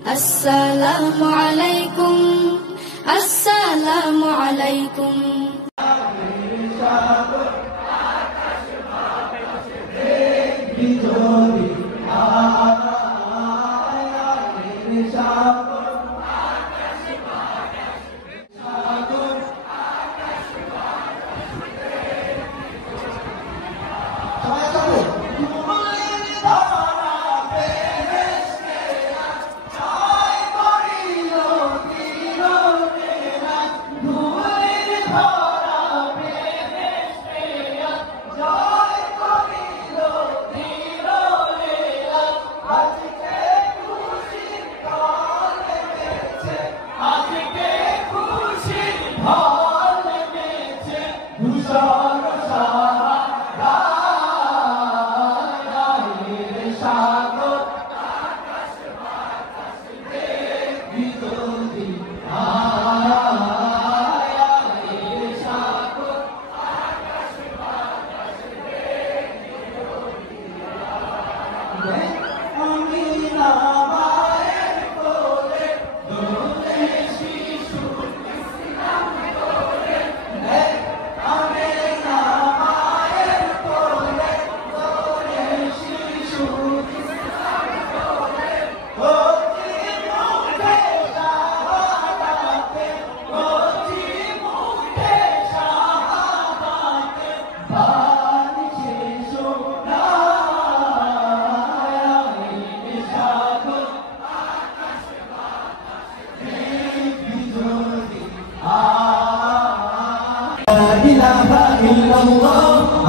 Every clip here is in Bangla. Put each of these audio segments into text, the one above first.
Assalamu alaikum, Assalamu alaikum.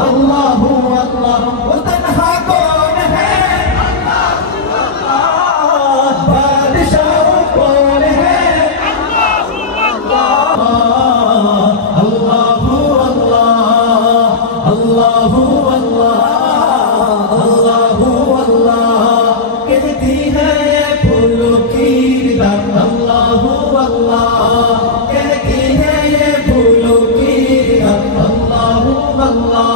Allahu Akbar, वो तन्हा कौन है? Allahu Allah, बादशाह कौन है? Allahu Allah, Allahu Allah, Allahu Allah, Allahu Allah, कहती है फूलों की रात Allahu Allah, कहती है ये फूलों की रात Allahu Allah.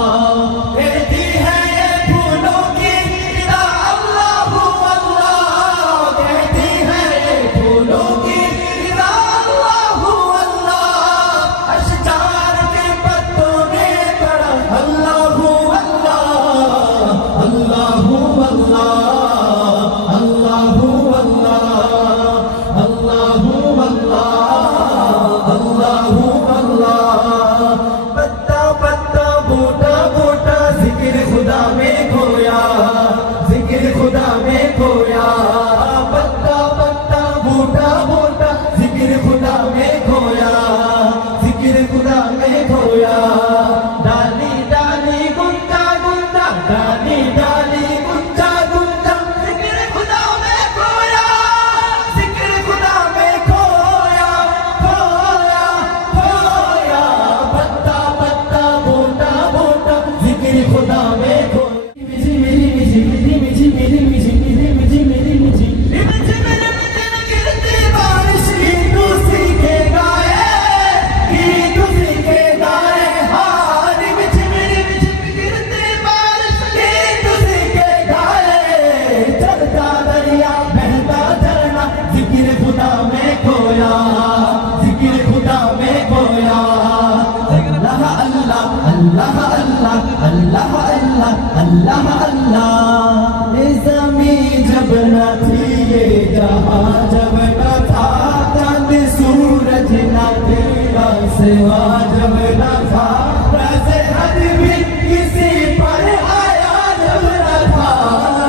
अल्लाह अल्लाह अल्लाह अल्लाह, ये ज़मीं जब न थी ये जहां जब न था, चांद सूरज न तेरा सिवा जब न था, राज़ हक भी किसी पर आया जब न था,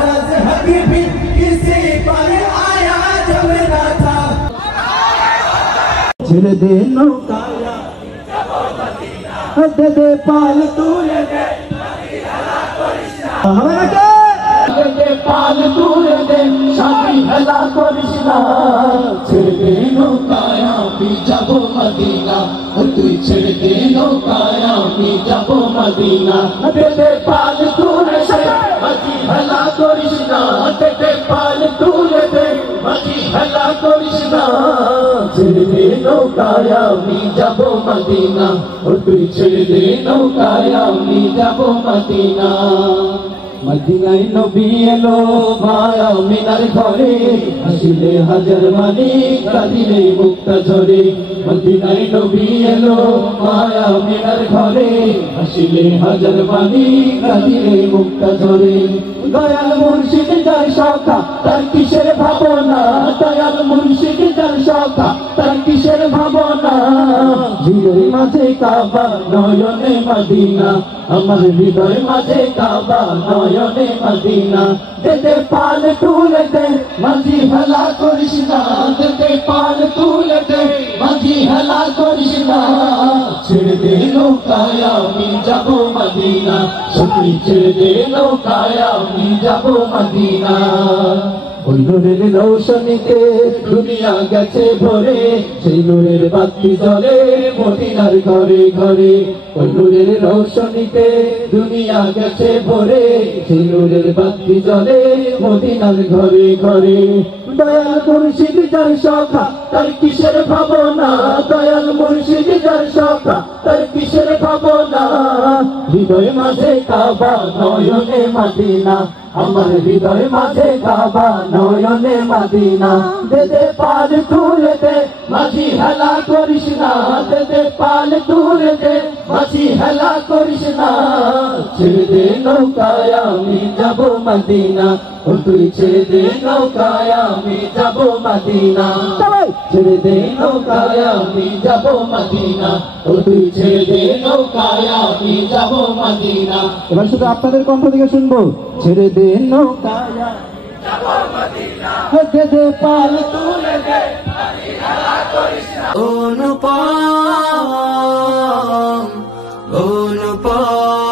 राज़ हक भी किसी पर आया जब न था। चिर दिनों काया हद दे पाल तू लगे हमारे पाल तू लगे शादी हला को रिश्ता, छिड़ देनो काया भी जबो मदीना, तू छिड़ देनो काया भी जबो मदीना, दे पाल तू लगे मदी हला को रिश्ता, दे पाल तू लगे मदी हला को रिश्ता, छिड़ देनो काया भी जबो मदीना, तू छिड़ देनो काया भी जबो मदीना। মদিনায় নবী এলো মায়া মিনার ঘরে আসিলে হাজার মানি কাঁদিলে মুক্তা ঝরে মদিনায় নবী এলো মায়া মিনার ঘরে আসিলে হাজার মানি কাঁদিলে মুক্তা ঝরে দয়াল মুর্শিদ যার সখা তার কিসের ভাবনা দয়াল মুর্শিদ যার সখা তার কিসের ভাবনা হৃদয় মাঝে কাবা নয়নে মদিনা আমার হৃদয় মাঝে কাবা নয়নে মদিনা দেতে পাল তুলে দে মাঝি হেলা করিস না দেতে পাল তুলে দে মাঝি হেলা করিস না ছেড়ে দে নৌকায় আমি যাব মদিনা সত্যি ছেড়ে দে নৌকায় আমি যাব মদিনা ওই নূরের রৌশনীতে দুনিয়া গেছে ভরে সেই নূরের বাতি জ্বলে মদিনার ঘরে ঘরে ওই নূরের রৌশনীতে দুনিয়া গেছে ভরে সেই নূরের বাতি জ্বলে মদিনার ঘরে ঘরে দয়াল মুর্শিদ যার সখা তার কিসের ভাবনা দয়াল মুর্শিদ যার সখা তার কিসের ভাবনা হৃদয় মাঝে কাবা নয়নে মদিনা আমার হৃদয় মাঝে কাবা নয়নে মদিনা দেদে পাল তুলে দে মাঝি হেলা করিস না দেদে পাল তুলে দে মাঝি হেলা করিস না ছেড়ে দে নৌকায় আমি যাব মদিনা ও তুই ছেড়ে দে নৌকায় আমি যাব মদিনা ছেড়ে দে নৌকায় আমি যাব মদিনা ও তুই ছেড়ে দে নৌকায় আমি যাব মদিনা এবার শুধু আপনাদের কণ্ঠ থেকে শুনবো ছেড়ে দে নৌকায় যাব মদিনা দে দে পাল তুলে দে মাঝি হেলা করিস না অনুপম অনুপম